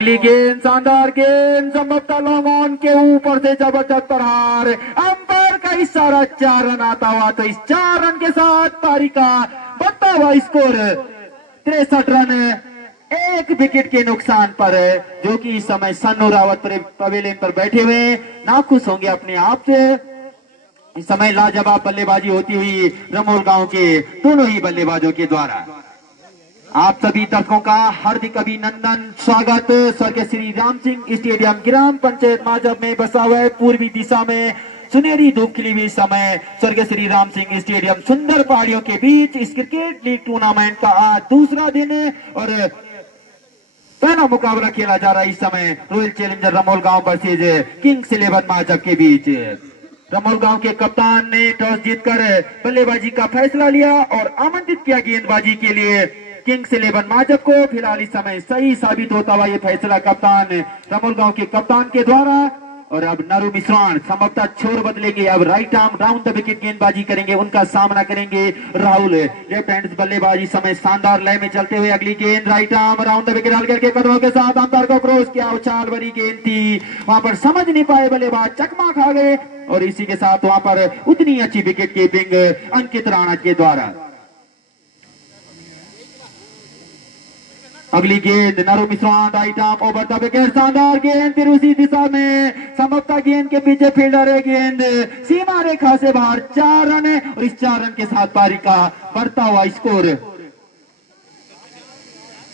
गेंद, शानदार गेंद, संभवतः लॉन्ग ऑन के ऊपर से जबरदस्त प्रहार, अंपायर का इशारा 4 रन आता हुआ, तो इस 4 रन के साथ पारी का बढ़ता हुआ स्कोर 63 रन, एक विकेट के नुकसान पर, जो कि इस समय सन्नू रावत पवेलियन पर बैठे हुए नाखुश होंगे अपने आप से। इस समय लाजवाब बल्लेबाजी होती हुई रमोल गांव के दोनों ही बल्लेबाजों के द्वारा। आप सभी दर्शकों का हार्दिक अभिनंदन, स्वागत। स्वर्गीय श्री राम सिंह स्टेडियम ग्राम पंचायत माजब में बसा हुआ है। पूर्वी दिशा में सुनहरी धूप खिली हुई समय स्वर्गीय श्री राम सिंह स्टेडियम सुंदर पहाड़ियों के बीच इस क्रिकेट लीग टूर्नामेंट का आज दूसरा दिन है और पहला मुकाबला खेला जा रहा है। इस समय रॉयल चैलेंजर रमोल गांव वर्सेज किंग्स 11 माजब के बीच। रमोल गांव के कप्तान ने टॉस जीतकर बल्लेबाजी का फैसला लिया और आमंत्रित किया गेंदबाजी के लिए किंग्स 11 माजब को। फिलहाल इस समय सही साबित होता हुआ ये फैसला कप्तान रमोल गांव के कप्तान के द्वारा। और अब नरू मिश्रण संभवतः छोर बदलेंगे, अब right arm round the wicket गेंदबाजी करेंगे, उनका सामना करेंगे राहुल। लेफ्ट हैंड बल्लेबाजी समय शानदार लय में चलते हुए अगली गेंद right arm round the wicket हल्के के कदमों के साथ अंतर को क्रॉस किया, उछाल भरी गेंद थी, वहां पर समझ नहीं पाए बल्लेबाज, चकमा खा गए और इसी के साथ वहां पर उतनी अच्छी विकेट कीपिंग अंकित राणा के द्वारा। अगली गेंद नरू मिश्रण right arm over the wicket, शानदार गेंद, फिर उसी दिशा में संभवतः गेंद के पीछे फील्डर है, गेंद सीमा रेखा से बाहर, 4 रन है और इस 4 रन के साथ पारी का बढ़ता हुआ स्कोर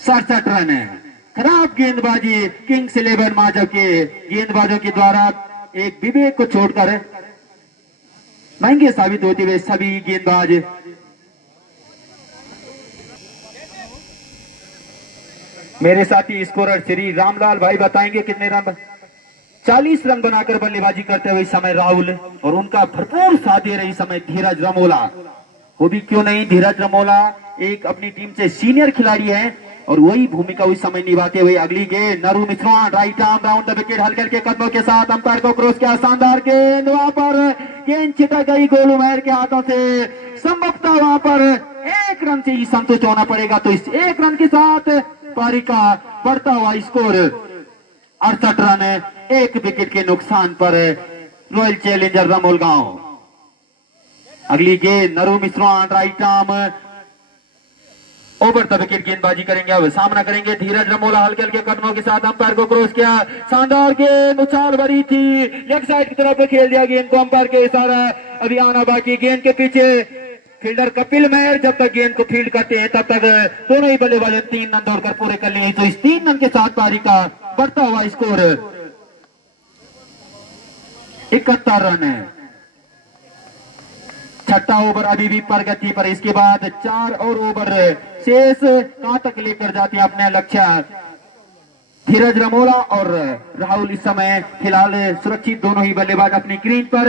67 रन है। खराब गेंदबाजी किंग्स 11 माजब के गेंदबाजों के द्वारा, एक विवेक को छोड़कर महंगे साबित होते हुए सभी गेंदबाज। मेरे साथी स्कोरर श्री रामलाल भाई बताएंगे कितने रन। 40 रन बनाकर बल्लेबाजी करते हुए इस समय राहुल, और उनका भरपूर साथ दे रहे इस समय धीरज रमोला। वो भी क्यों नहीं, धीरज रमोला एक अपनी टीम से सीनियर खिलाड़ी है और वही भूमिका उस समय निभाते हुए। अगली गेंद नरू मिश्रण right arm round the wicket हल्के के कदमों के साथ अंपायर को क्रॉस किया, शानदार गेंद, वहां पर गेंद छिटक गई गोलू महर के हाथों से, संभवतः वहां पर 1 रन से ही संतुष्ट होना पड़ेगा। तो इस 1 रन के साथ पारी का बढ़ता हुआ स्कोर 68 रन, एक विकेट के नुकसान पर रॉयल चैलेंजर रमोल गांव। अगली गेंद नरू मिश्रण right arm over the wicket गेंदबाजी करेंगे, अब सामना करेंगे धीरज रमोला हल्के हल्के कदमों के साथ अंपायर को क्रॉस किया, शानदार गेंद, उछाल भरी थी, लेफ्ट साइड की तरफ खेल दिया गेंद को, अंपायर के इशारा अभी आना बाकी। गेंद के पीछे फील्डर कपिल मेहर जब तक गेंद को फील्ड करते हैं तब तक दोनों ही बल्लेबाज 3 रन दौड़कर पूरे कर लिए। तो इस 3 रन के साथ पारी का बढ़ता हुआ स्कोर 71 रन है। छठा ओवर अभी भी प्रगति पर, इसके बाद 4 और ओवर शेष कहां तक लेकर जाते हैं अपने लक्ष्य। धीरज रमोला और राहुल इस समय फिलहाल सुरक्षित, दोनों ही बल्लेबाज अपनी क्रीज पर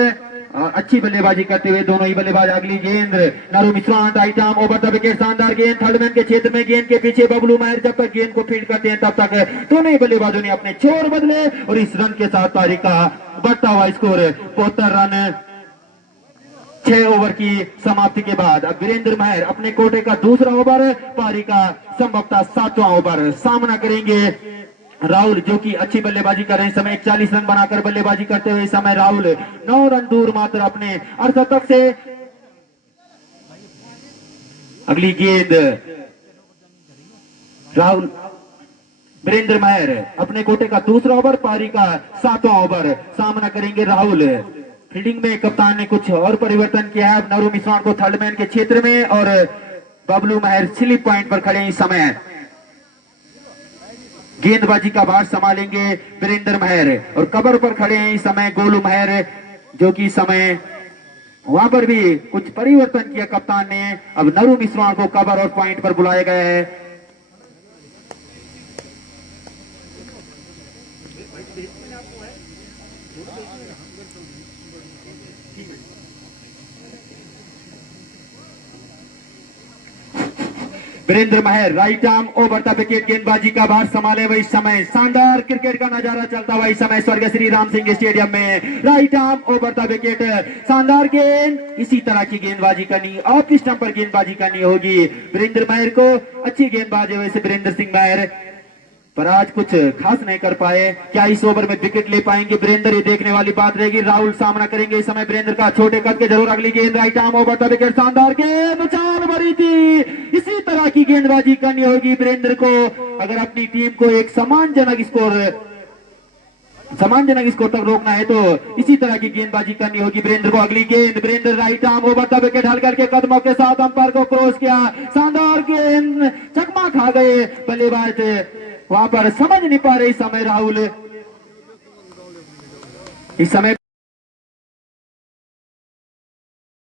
और अच्छी बल्लेबाजी करते हुए दोनों ही बल्लेबाज। अगली गेंद नरू मिश्रण right arm over the wicket, शानदार गेंद, थर्डमैन के क्षेत्र में, गेंद के पीछे बबलू महर जब तक गेंद को फील्ड करते हैं तब तक दोनों ही बल्लेबाजों ने अपने छोर बदले और इस रन के साथ पारी का बढ़ता हुआ स्कोर 72 रन। 6 ओवर की समाप्ति के बाद अब वीरेंद्र महर अपने कोटे का दूसरा ओवर, पारी का संभवतः 7वां ओवर सामना करेंगे राहुल, जो कि अच्छी बल्लेबाजी कर रहे हैं। समय 41 रन बनाकर बल्लेबाजी करते हुए इस समय राहुल 9 रन दूर मात्र अपने अर्धशतक से। अगली गेंद राहुल वीरेंद्र महर अपने कोटे का दूसरा ओवर, पारी का 7वां ओवर सामना करेंगे राहुल। फील्डिंग में कप्तान ने कुछ और परिवर्तन किया है, नरू मिश्रण को थर्डमैन के क्षेत्र में और बबलू महर स्लिप पॉइंट पर खड़े हैं इस समय। गेंदबाजी का भार संभालेंगे वीरेंद्र महर और कवर पर खड़े हैं इस समय गोलू महर, जो कि समय वहां पर भी कुछ परिवर्तन किया कप्तान ने। अब नरू मिश्रण को कवर और पॉइंट पर बुलाया गया है। Virender Mahar right arm over the wicket गेंदबाजी का भार संभाले हुए इस समय शानदार क्रिकेट का नजारा चलता हुआ इस समय स्वर्गीय श्री राम सिंह स्टेडियम में। Right arm over the wicket, शानदार गेंद, इसी तरह की गेंदबाजी करनी, ऑफ स्टंप पर गेंदबाजी करनी होगी वीरेंद्र महर को। अच्छी गेंदबाज है वैसे वीरेंद्र सिंह महर। पर आज कुछ खास नहीं कर पाए। क्या इस ओवर में विकेट ले पाएंगे वीरेंद्र, ये देखने वाली बात रहेगी। राहुल सामना करेंगे इस समय वीरेंद्र का, छोटे कद के जरूर। अगली गेंद राइट आर्म ओवर था विकेट, शानदार गेंद, चाल भरी थी। इसी तरह की गेंदबाजी करनी होगी वीरेंद्र को अगर अपनी टीम को एक सम्मानजनक स्कोर तक रोकना है, तो इसी तरह की गेंदबाजी करनी होगी वीरेंद्र को। अगली गेंद वीरेंद्र राइट आर्म ओवर था विकेट, हल करके कदमों के साथ अंपायर को क्रॉस किया। शानदार गेंद, चकमा खा गए बल्लेबाज, वहां पर समझ नहीं पा रहे इस समय राहुल। इस समय